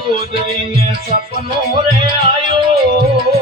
મંદોદરીને સપનો રે આયો.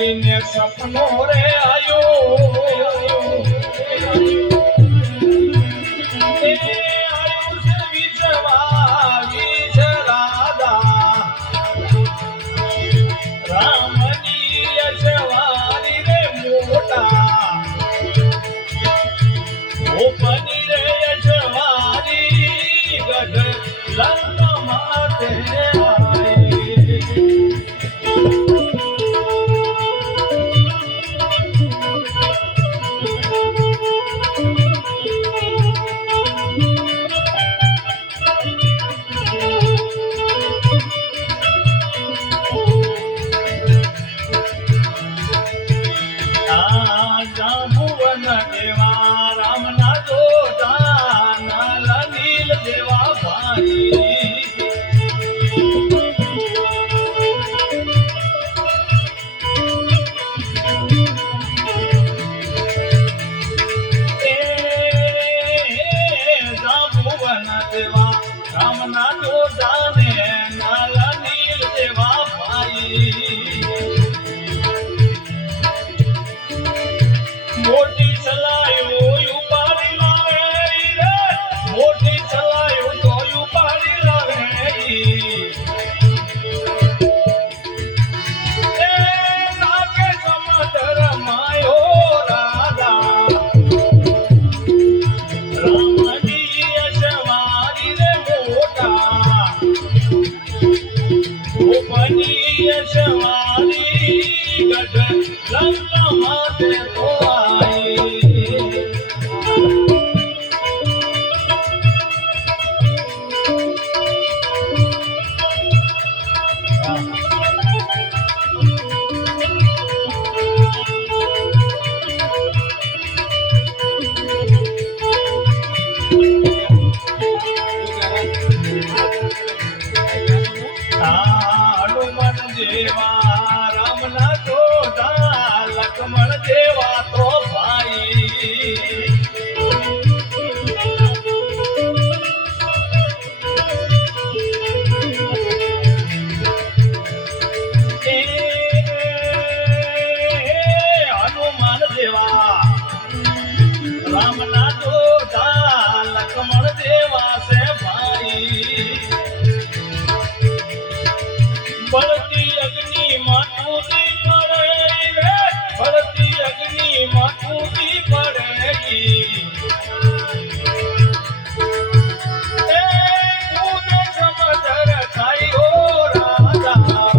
મંદોદરીને સપનો રે આયો. Fourteen. આ મન જેવા અગ્નિ પડેગી એ કૂદ સમદર થાય રાજા.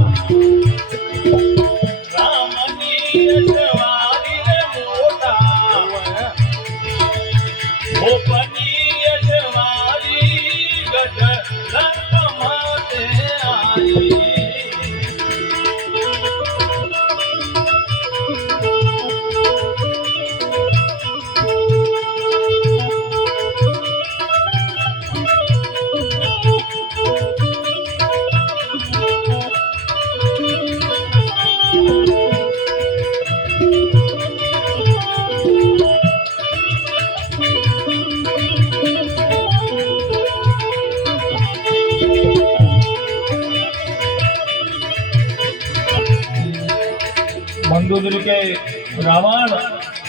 મંદોદરી કે રાવણ,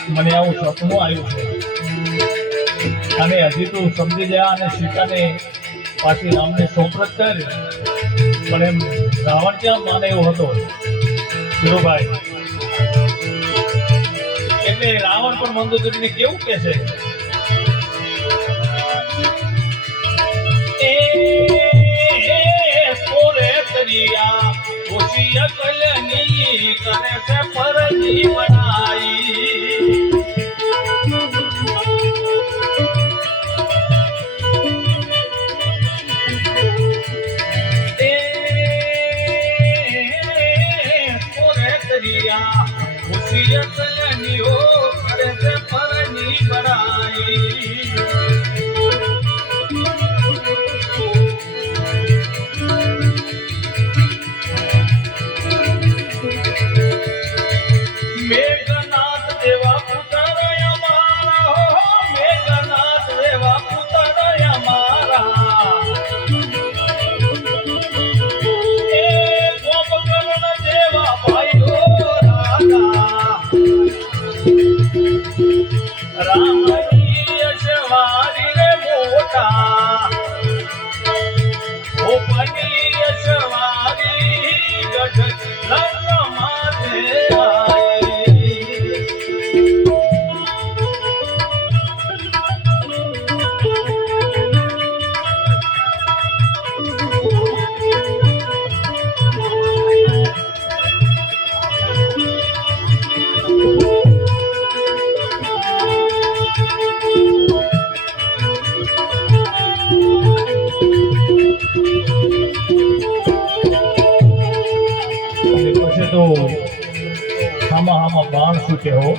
મને આવું સપનું આવ્યું છે. અને હજી તો સમજી ગયા અને સીતાને પાછી રામને સોંપરત કરી પણ એમ રાવણ ક્યાં માને એવો હતો? ધીરુભાઈ. એટલે રાવણ પણ મંદોદરીને કેવું કે છે? એ ફરજી કરે છે ફરજી બનાઈ મુસીબતની હો કરે છે ફરની બરાઈ Ram. હામા હામા બાણ શું કહેવો?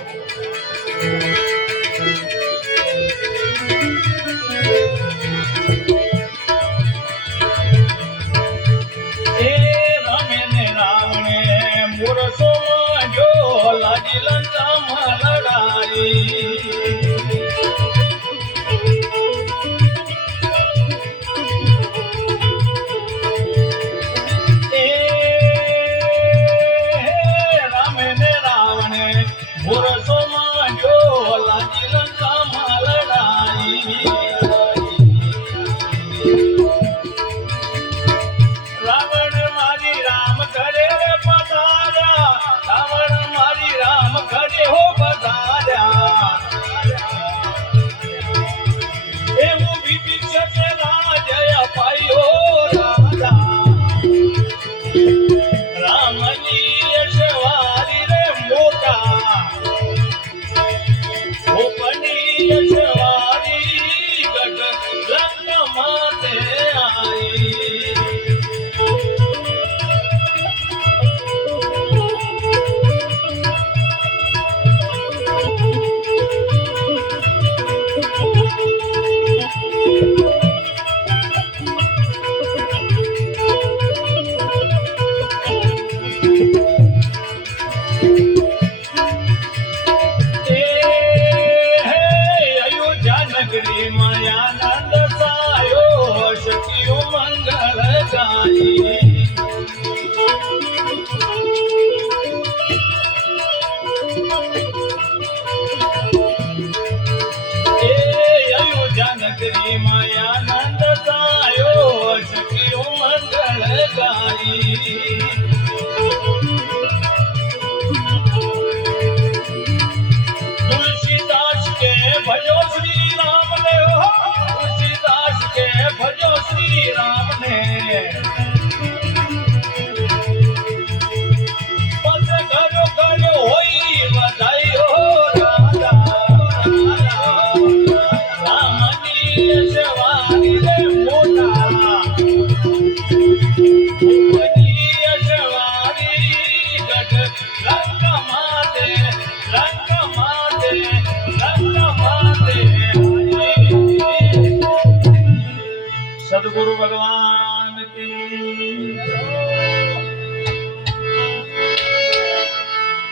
ಮಾದರಿ ಮಾ